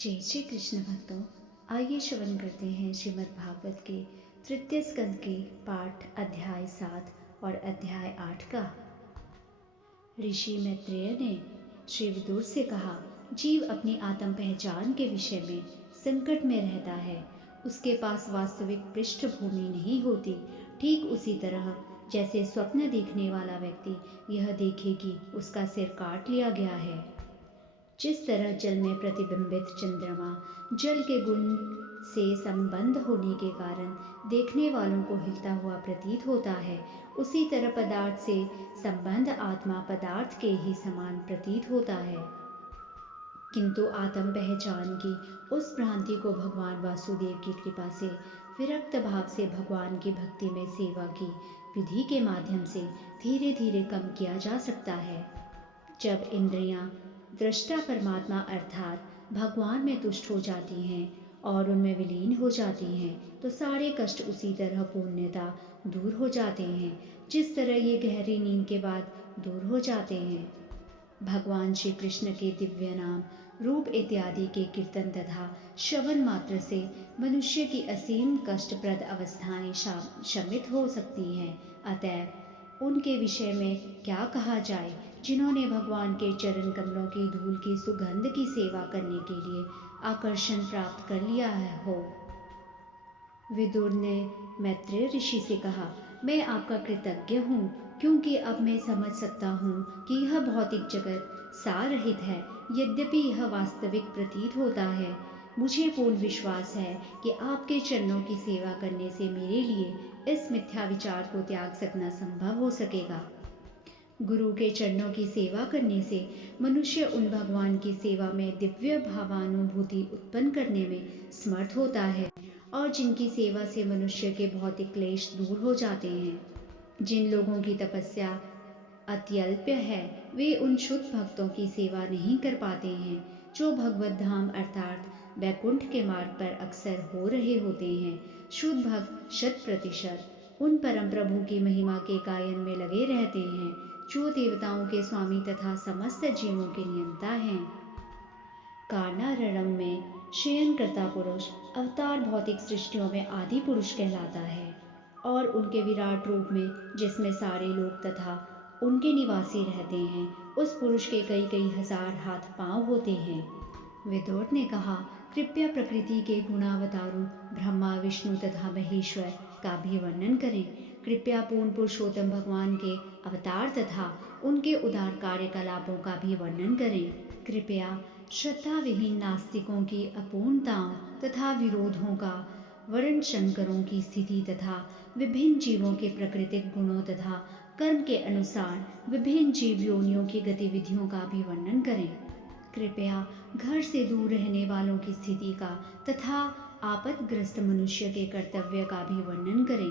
जय श्री कृष्ण भक्तों, आइए श्रवण करते हैं श्रीमद् भागवत के तृतीय स्कंद के पाठ अध्याय 7 और अध्याय 8 का। ऋषि मैत्रेय ने श्री विदुर से कहा, जीव अपनी आत्म पहचान के विषय में संकट में रहता है। उसके पास वास्तविक पृष्ठभूमि नहीं होती। ठीक उसी तरह जैसे स्वप्न देखने वाला व्यक्ति यह देखे कि उसका सिर काट लिया गया है। जिस तरह जल में प्रतिबिंबित चंद्रमा जल के गुण से संबंध होने के कारण देखने वालों को हिलता हुआ प्रतीत होता है, उसी तरह पदार्थ से संबंध आत्मा पदार्थ के ही समान प्रतीत होता है। किंतु आत्म पहचान की उस भ्रांति को भगवान वासुदेव की कृपा से विरक्त भाव से भगवान की भक्ति में सेवा की विधि के माध्यम से धीरे धीरे कम किया जा सकता है। जब इंद्रियां दृष्टा परमात्मा अर्थात भगवान में तुष्ट हो जाती हैं और उनमें विलीन हो जाती हैं, तो सारे कष्ट उसी तरह पूर्णतः दूर हो जाते हैं जिस तरह ये गहरी नींद के बाद दूर हो जाते हैं। भगवान श्री कृष्ण के दिव्य नाम रूप इत्यादि के कीर्तन तथा श्रवण मात्र से मनुष्य की असीम कष्टप्रद अवस्थाएं शमित हो सकती हैं। अतएव उनके विषय में क्या कहा जाए जिन्होंने भगवान के चरण कमलों की धूल की सुगंध की सेवा करने के लिए आकर्षण प्राप्त कर लिया हो। विदुर ने मैत्रेय ऋषि से कहा, मैं आपका कृतज्ञ हूँ, क्योंकि अब मैं समझ सकता हूँ कि यह भौतिक जगत सार रहित है। यद्यपि यह वास्तविक प्रतीत होता है, मुझे पूर्ण विश्वास है कि आपके चरणों की सेवा करने से मेरे लिए इस मिथ्या विचार को त्याग सकना संभव हो सकेगा। गुरु के चरणों की सेवा करने से मनुष्य उन भगवान की सेवा में दिव्य भावानुभूति उत्पन्न करने में समर्थ होता है और जिनकी सेवा से मनुष्य के भौतिक क्लेश दूर हो जाते हैं। जिन लोगों की तपस्या अत्यल्प है, वे उन शुद्ध भक्तों की सेवा नहीं कर पाते हैं जो भगवत धाम अर्थात वैकुंठ के मार्ग पर अक्सर हो रहे होते हैं। शुद्ध भक्त 100% उन परम प्रभु की महिमा के गायन में लगे रहते हैं जो देवताओं के स्वामी तथा समस्त जीवों के नियंता हैं। कारणारणम में शयन करता पुरुष अवतार भौतिक सृष्टियों में आदि पुरुष कहलाता है और उनके विराट रूप में जिसमें सारे लोग तथा उनके निवासी रहते हैं, उस पुरुष के कई कई हजार हाथ पांव होते हैं। विदुर ने कहा, कृपया प्रकृति के गुणावतारों ब्रह्मा विष्णु तथा महेश्वर का भी वर्णन करें। कृपया पूर्ण पुरुषोत्तम भगवान के अवतार तथा उनके उदार कार्यकलापों का भी वर्णन करें। कृपया श्रद्धा विहीन नास्तिकों की अपूर्णताओं तथा विरोधों का, वर्ण शंकरों की स्थिति तथा विभिन्न जीवों के प्राकृतिक गुणों तथा कर्म के अनुसार विभिन्न जीव योनियों की गतिविधियों का भी वर्णन करें। कृपया घर से दूर रहने वालों की स्थिति का तथा आपदग्रस्त मनुष्य के कर्तव्य का भी वर्णन करें।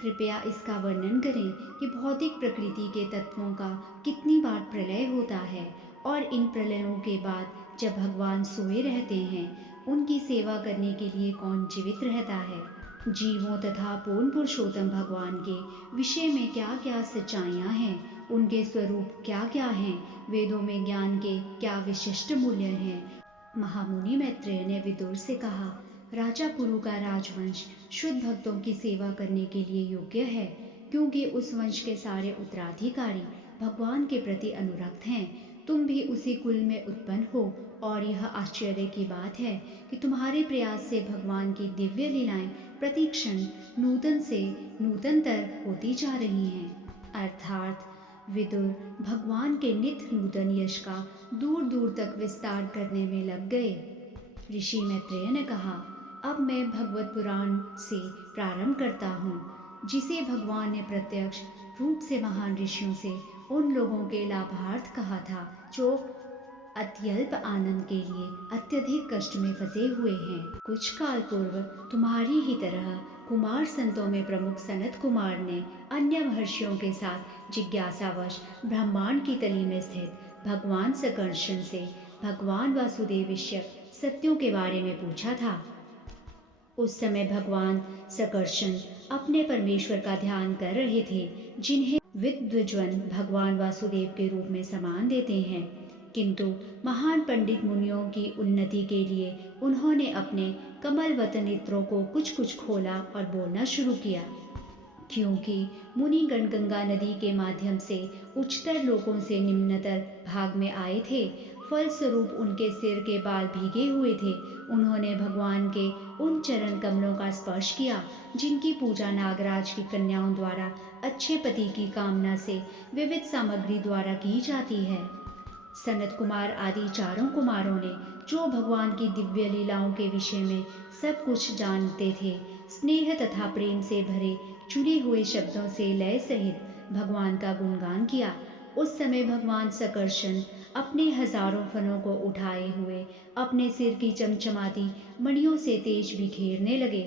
कृपया इसका वर्णन करें कि भौतिक प्रकृति के तत्वों का कितनी बार प्रलय होता है और इन प्रलयों के बाद जब भगवान सोए रहते हैं, उनकी सेवा करने के लिए कौन जीवित रहता है। जीवों तथा पूर्ण पुरुषोत्तम भगवान के विषय में क्या क्या सच्चाइयाँ हैं, उनके स्वरूप क्या क्या हैं, वेदों में ज्ञान के क्या विशिष्ट मूल्य हैं। महामुनि मैत्रेय ने विदुर से कहा, राजा पुरु का राजवंश शुद्ध भक्तों की सेवा करने के लिए योग्य है, क्योंकि उस वंश के सारे उत्तराधिकारी भगवान के प्रति अनुरक्त हैं। तुम भी उसी कुल में उत्पन्न हो और यह आश्चर्य की बात है कि तुम्हारे प्रयास से भगवान की दिव्य लीलाएं प्रतिक्षण नूतन से नूतनतर होती जा रही हैं। अर्थात विदुर भगवान के नित्य नूतन यश का दूर दूर तक विस्तार करने में लग गए। ऋषि मैत्रेय ने कहा, अब मैं भगवत पुराण से प्रारंभ करता हूँ, जिसे भगवान ने प्रत्यक्ष रूप से महान ऋषियों से उन लोगों के लाभार्थ कहा था जो अत्यल्प आनंद के लिए अत्यधिक कष्ट में फंसे हुए हैं। कुछ काल पूर्व तुम्हारी ही तरह कुमार संतों में प्रमुख सनत कुमार ने अन्य महर्षियों के साथ जिज्ञासावश ब्रह्मांड की तली में स्थित भगवान सकर्षण से भगवान वासुदेव विषयक सत्यों के बारे में पूछा था। उस समय भगवान सकर्षण अपने परमेश्वर का ध्यान कर रहे थे, जिन्हें विद्वज्जन भगवान वासुदेव के रूप में सम्मान देते हैं। किंतु महान पंडित मुनियों की उन्नति के लिए उन्होंने अपने कमलवत नेत्रों को कुछ खोला और बोलना शुरू किया। क्योंकि मुनिगण गंगा नदी के माध्यम से उच्चतर लोकों से निम्नतर भाग में आए थे, फलस्वरूप उनके सिर के बाल भीगे हुए थे। उन्होंने भगवान के उन चरण कमलों का स्पर्श किया जिनकी पूजा नागराज की कन्याओं द्वारा अच्छे पति की कामना से विविध सामग्री द्वारा की जाती है। सनत कुमार आदि चारों कुमारों ने, जो भगवान की दिव्य लीलाओं के विषय में सब कुछ जानते थे, स्नेह तथा प्रेम से भरे चुने हुए शब्दों से लय सहित भगवान का गुणगान किया। उस समय भगवान सकर्षण अपने हजारों फनों को उठाए हुए अपने सिर की चमचमाती मणियों से तेज बिखेरने लगे।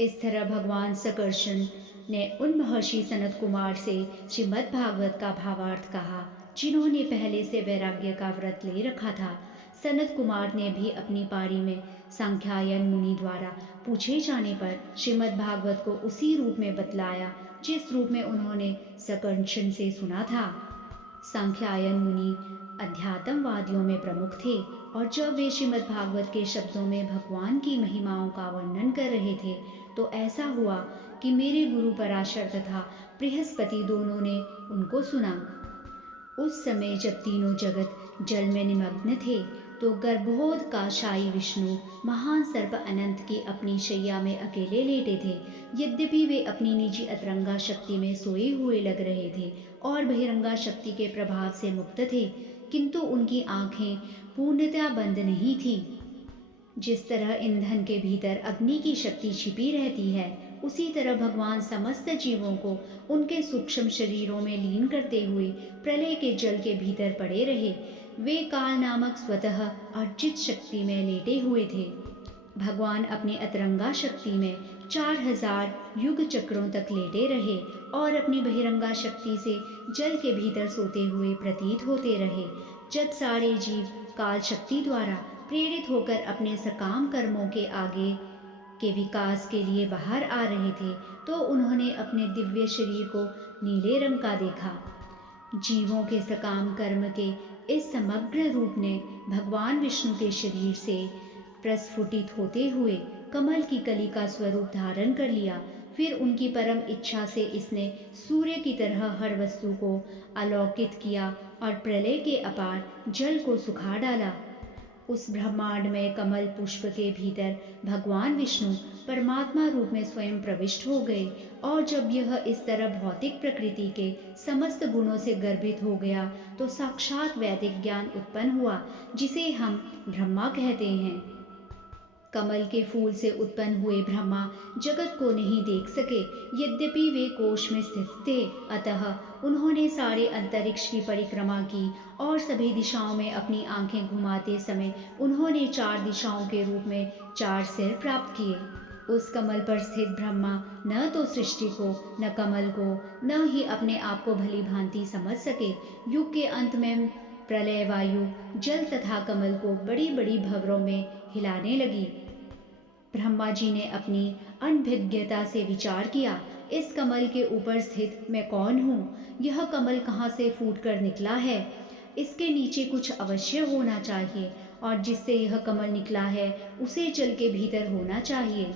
इस तरह भगवान सकर्षण ने उन महर्षि सनत कुमार से श्रीमद् भागवत का भावार्थ कहा, जिन्होंने पहले से वैराग्य का व्रत ले रखा था। सनत कुमार ने भी अपनी पारी में सांख्यायन मुनि द्वारा पूछे जाने पर श्रीमद् भागवत को उसी रूप में बतलाया जिस रूप में उन्होंने सकर्षण से सुना था। सांख्यायन मुनि अध्यात्मवादियों में प्रमुख थे और जब वे श्रीमद् भागवत के शब्दों में भगवान की महिमाओं का वर्णन कर रहे थे तो ऐसा हुआ कि मेरे गुरु पराशर तथा बृहस्पति दोनों ने उनको सुना। उस समय जब तीनों जगत जल में निमग्न थे तो गर्भोध का शायी विष्णु महान सर्प अनंत की अपनी शैया में अकेले लेटे थे। यद्यपि वे अपनी निजी अतरंगा शक्ति में सोए हुए लग रहे थे और बहिरंगा शक्ति के प्रभाव से मुक्त थे, किंतु उनकी आंखें पूर्णतया बंद नहीं थी। जिस तरह ईंधन के भीतर अग्नि की शक्ति छिपी रहती है, उसी तरह भगवान समस्त जीवों को उनके सूक्ष्म शरीरों में लीन करते हुए प्रलय के जल के भीतर पड़े रहे। वे काल नामक स्वतः अर्जित शक्ति में लेटे हुए थे। भगवान अपनी अतरंगा शक्ति में 4000 युग चक्रों तक लेटे रहे और अपनी बहिरंगा शक्ति से जल के भीतर सोते हुए प्रतीत होते रहे। जब सारे जीव काल शक्ति द्वारा प्रेरित होकर अपने सकाम कर्मों के आगे के विकास के लिए बाहर आ रहे थे तो उन्होंने अपने दिव्य शरीर को नीले रंग का देखा। जीवों के सकाम कर्म के इस समग्र रूप ने भगवान विष्णु के शरीर से प्रस्फुटित होते हुए कमल की कली का स्वरूप धारण कर लिया। फिर उनकी परम इच्छा से इसने सूर्य की तरह हर वस्तु को आलोकित किया और प्रलय के अपार जल को सुखा डाला। उस ब्रह्मांड में कमल पुष्प के भीतर भगवान विष्णु परमात्मा रूप में स्वयं प्रविष्ट हो गए और जब यह इस तरह भौतिक प्रकृति के समस्त गुणों से गर्भित हो गया तो साक्षात वैदिक ज्ञान उत्पन्न हुआ, जिसे हम ब्रह्मा कहते हैं। कमल के फूल से उत्पन्न हुए ब्रह्मा जगत को नहीं देख सके, यद्यपि वे कोश में स्थित थे। अतः उन्होंने सारे अंतरिक्ष की परिक्रमा की और सभी दिशाओं में अपनी आंखें घुमाते समय उन्होंने 4 दिशाओं के रूप में 4 सिर प्राप्त किए। उस कमल पर स्थित ब्रह्मा न तो सृष्टि को, न कमल को, न ही अपने आप को भली भांति समझ सके। युग के अंत में प्रलय वायु जल तथा कमल को बड़ी बड़ी भंवरों में हिलाने लगी। ब्रह्मा जी ने अपनी अनभिज्ञता से विचार किया, इस कमल के ऊपर स्थित मैं कौन हूँ? यह कमल कहाँ से फूटकर निकला है? इसके नीचे कुछ अवश्य होना चाहिए और जिससे यह कमल निकला है उसे जल के भीतर होना चाहिए।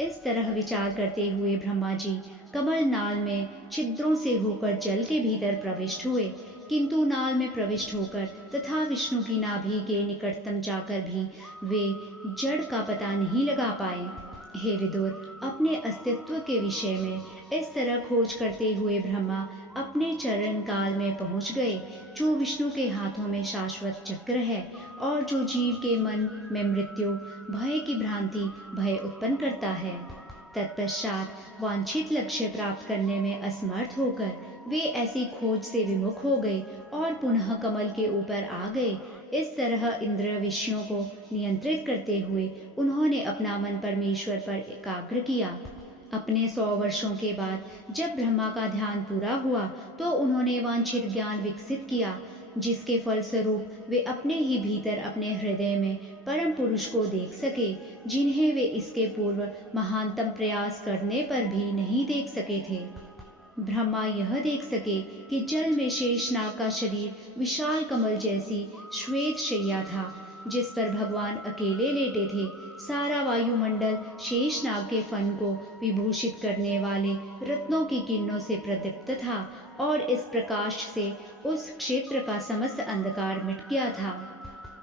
इस तरह विचार करते हुए ब्रह्मा जी कमल नाल में छिद्रों से होकर जल के भीतर प्रविष्ट हुए, किंतु नाल में प्रविष्ट होकर तथा विष्णु की नाभि के निकटतम जाकर भी वे जड़ का पता नहीं लगा पाए। हे विदुर, अपने अस्तित्व के विषय में इस तरह खोज करते हुए ब्रह्मा अपने चरण काल में पहुंच गए, जो विष्णु के हाथों में शाश्वत चक्र है और जो जीव के मन में मृत्यु भय की भ्रांति भय उत्पन्न करता है। तत्पश्चात वांछित लक्ष्य प्राप्त करने में असमर्थ होकर वे ऐसी खोज से विमुख हो गए और पुनः कमल के ऊपर आ गए। इस तरह इंद्र विषयों को नियंत्रित करते हुए उन्होंने अपना मन परमेश्वर पर एकाग्र किया। अपने 100 वर्षों के बाद जब ब्रह्मा का ध्यान पूरा हुआ तो उन्होंने वांछित ज्ञान विकसित किया, जिसके फलस्वरूप वे अपने ही भीतर अपने हृदय में परम पुरुष को देख सके, जिन्हें वे इसके पूर्व महानतम प्रयास करने पर भी नहीं देख सके थे। ब्रह्मा यह देख सके कि जल में शेषनाग का शरीर विशाल कमल जैसी श्वेत शैया था, जिस पर भगवान अकेले लेटे थे। सारा वायुमंडल शेषनाग के फन को विभूषित करने वाले रत्नों की किरणों से प्रदीप्त था और इस प्रकाश से उस क्षेत्र का समस्त अंधकार मिट गया था।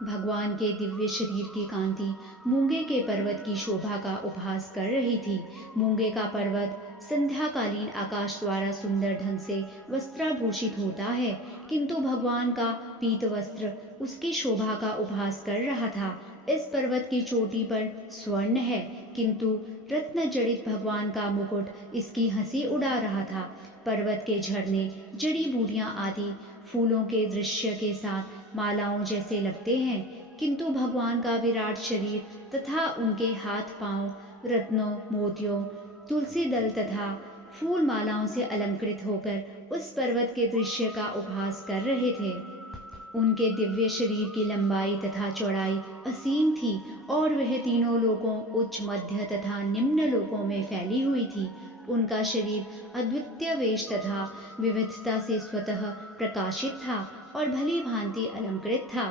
भगवान के दिव्य शरीर की कांति मूंगे के पर्वत की शोभा का उपहास कर रही थी। मूंगे का पर्वत संध्याकालीन आकाश द्वारा सुंदर ढंग से वस्त्राभूषित होता है, किंतु भगवान का पीत वस्त्र उसकी शोभा का उपहास कर रहा था। इस पर्वत की चोटी पर स्वर्ण है, किंतु रत्न जड़ित भगवान का मुकुट इसकी हंसी उड़ा रहा था। पर्वत के झरने, जड़ी बूटियां आदि फूलों के दृश्य के साथ मालाओं जैसे लगते हैं, किंतु भगवान का विराट शरीर तथा उनके हाथ पांव रत्नों, मोतियों, तुलसी दल तथा फूल मालाओं से अलंकृत होकर उस पर्वत के दृश्य का उपहास कर रहे थे। उनके दिव्य शरीर की लंबाई तथा चौड़ाई असीम थी और वह तीनों लोकों, उच्च, मध्य तथा निम्न लोकों में फैली हुई थी। उनका शरीर अद्वितीय वेश तथा विविधता से स्वतः प्रकाशित था और भली भांति अलंकृत था।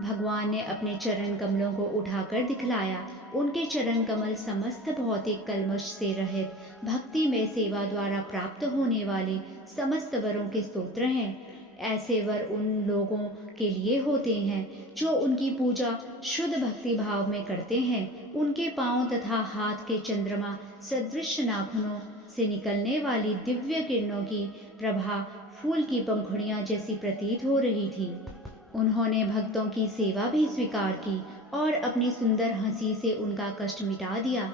भगवान ने अपने चरण कमलों को उठाकर दिखलाया। उनके चरण कमल समस्त भौतिक कल्मश से रहित भक्ति में सेवा द्वारा प्राप्त होने वाले समस्त वरों के स्तोत्र हैं। ऐसे वर उन लोगों के लिए होते हैं जो उनकी पूजा शुद्ध भक्ति भाव में करते हैं। उनके पांव तथा हाथ के चंद्रमा सदृश नाखूनों से निकलने वाली दिव्य किरणों की प्रभा फूल की पंखुड़ियां जैसी प्रतीत हो रही थी। उन्होंने भक्तों की सेवा भी स्वीकार की और अपनी सुंदर हंसी से उनका कष्ट मिटा दिया।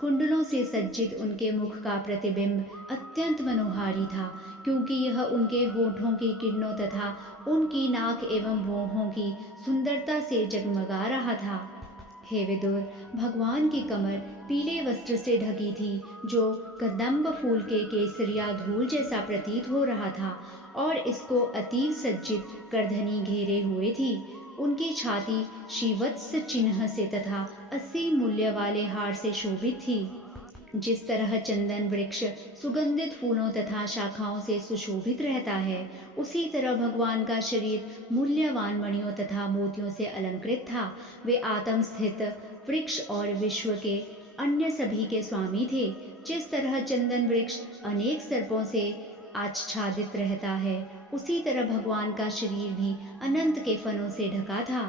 कुंडलों से सज्जित उनके मुख का प्रतिबिंब अत्यंत मनोहारी था, क्योंकि यह उनके होठों की किरणों तथा उनकी नाक एवं भौहों की सुंदरता से जगमगा रहा था। हे विदुर, भगवान की कमर पीले वस्त्र से ढकी थी, जो कदम्ब फूल के केसरिया धूल जैसा प्रतीत हो रहा था और इसको अतीव सज्जित करधनी घेरे हुए थी। उनकी छाती श्रीवत्स चिन्ह से तथा असीम मूल्य वाले हार से शोभित थी। जिस तरह चंदन वृक्ष सुगंधित फूलों तथा शाखाओं से सुशोभित रहता है, उसी तरह भगवान का शरीर मूल्यवान मणियों तथा मोतियों से अलंकृत था। वे आत्म स्थित वृक्ष और विश्व के अन्य सभी के स्वामी थे। जिस तरह चंदन वृक्ष अनेक सर्पों से आच्छादित रहता है, उसी तरह भगवान का शरीर भी अनंत के फनों से ढका था।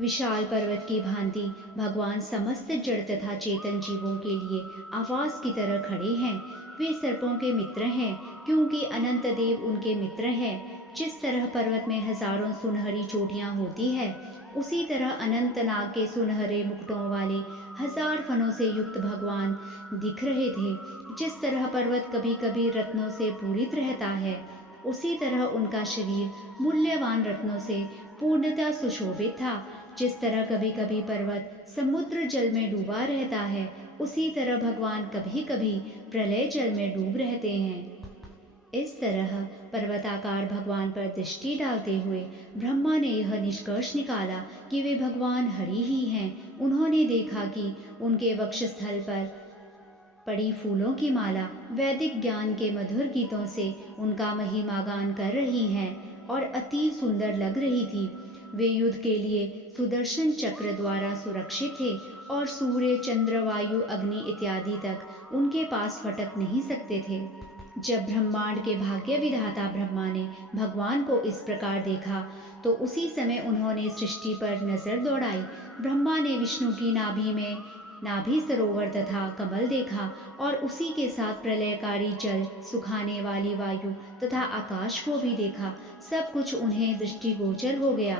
विशाल पर्वत की भांति भगवान समस्त जड़ तथा चेतन जीवों के लिए आवास की तरह खड़े हैं। वे सर्पों के मित्र हैं, क्योंकि अनंत देव उनके मित्र हैं। जिस तरह पर्वत में हजारों सुनहरी चोटियां होती है, उसी तरह अनंत नाग के सुनहरे मुकुटों वाले हजार फनों से युक्त भगवान दिख रहे थे। जिस तरह पर्वत कभी कभी रत्नों से पूरित रहता है, उसी तरह उनका शरीर मूल्यवान रत्नों से पूर्णतः सुशोभित था। जिस तरह कभी कभी पर्वत समुद्र जल में डूबा रहता है, उसी तरह भगवान कभी कभी प्रलय जल में डूब रहते हैं। इस तरह पर्वताकार भगवान पर दृष्टि डालते हुए ब्रह्मा ने यह निष्कर्ष निकाला कि वे भगवान हरि ही हैं। उन्होंने देखा कि उनके वक्षस्थल पर पड़ी फूलों की माला वैदिक ज्ञान के मधुर गीतों से उनका महिमा गान कर रही हैं और अति सुंदर लग रही थी। वे युद्ध के लिए सुदर्शन चक्र द्वारा सुरक्षित थे और सूर्य, चंद्र, वायु, अग्नि इत्यादि तक उनके पास फटक नहीं सकते थे। जब ब्रह्मांड के भाग्य विधाता ब्रह्मा ने भगवान को इस प्रकार देखा, तो उसी समय उन्होंने सृष्टि पर नजर दौड़ाई। ब्रह्मा ने विष्णु की नाभि में नाभि सरोवर तथा कमल देखा और उसी के साथ प्रलयकारी जल, सुखाने वाली वायु तथा आकाश को भी देखा। सब कुछ उन्हें दृष्टिगोचर हो गया।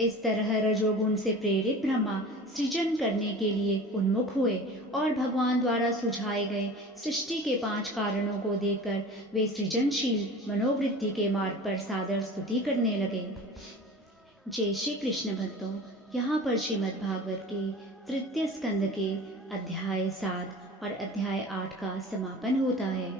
इस तरह रजोगुण से प्रेरित ब्रह्मा सृजन करने के लिए उन्मुख हुए और भगवान द्वारा सुझाए गए सृष्टि के 5 कारणों को देखकर वे सृजनशील मनोवृत्ति के मार्ग पर सादर स्तुति करने लगे। जय श्री कृष्ण भक्तों, यहाँ पर श्रीमद् भागवत के तृतीय स्कंद के अध्याय 7 और अध्याय 8 का समापन होता है।